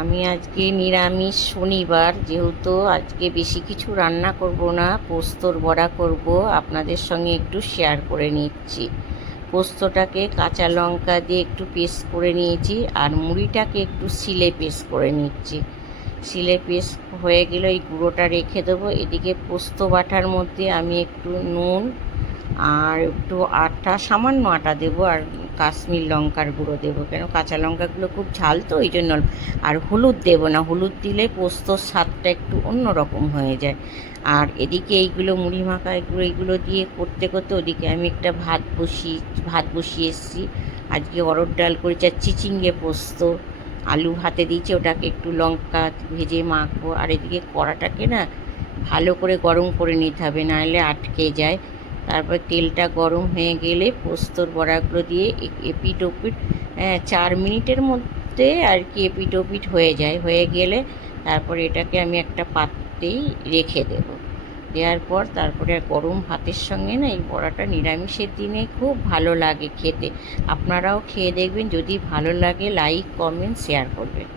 আমি আজকে নিরামিষ শনিবার, যেহেতু আজকে বেশি কিছু রান্না করব না, পোস্তর বড়া করব। আপনাদের সঙ্গে একটু শেয়ার করে নিচ্ছি। পোস্তটাকে কাঁচা লঙ্কা দিয়ে একটু পেস্ট করে নিয়েছি, আর মুড়িটাকে একটু শিলে পেস্ট করে নিচ্ছি। শিলে পেস্ট হয়ে গেলে ওই গুঁড়োটা রেখে দেবো। এদিকে পোস্ত বাটার মধ্যে আমি একটু নুন আর একটু আটা, সামান্য আটা দেবো, আর কাশ্মীর লঙ্কার গুঁড়ো দেবো, কেন কাঁচা লঙ্কাগুলো খুব ঝাল তো, ওই জন্য। আর হলুদ দেবো না, হলুদ দিলে পোস্তর স্বাদটা একটু অন্য রকম হয়ে যায়। আর এদিকে এইগুলো মুড়ি মাখা এইগুলো দিয়ে করতে করতে ওদিকে আমি একটা ভাত বসিয়ে এসেছি। আজকে অরহর ডাল করেছি আর চিচিঙ্গে পোস্ত, আলু ভাতে দিয়েছি, ওটাকে একটু লঙ্কা ভেজে মাখবো। আর এদিকে কড়াটাকে না ভালো করে গরম করে নিতে হবে, নাহলে আটকে যায়। তারপর তেলটা গরম হয়ে গেলে পোস্তর বড়াগুলো দিয়ে এপিট ওপিট 4 মিনিটের মধ্যে আর কি এপিট ওপিট হয়ে যায়। হয়ে গেলে তারপর এটাকে আমি একটা পাত্রেই রেখে দেবো। দেওয়ার পর তারপরে গরম ভাতের সঙ্গে না এই বড়াটা নিরামিষের দিনে খুব ভালো লাগে খেতে। আপনারাও খেয়ে দেখবেন, যদি ভালো লাগে লাইক কমেন্ট শেয়ার করবেন।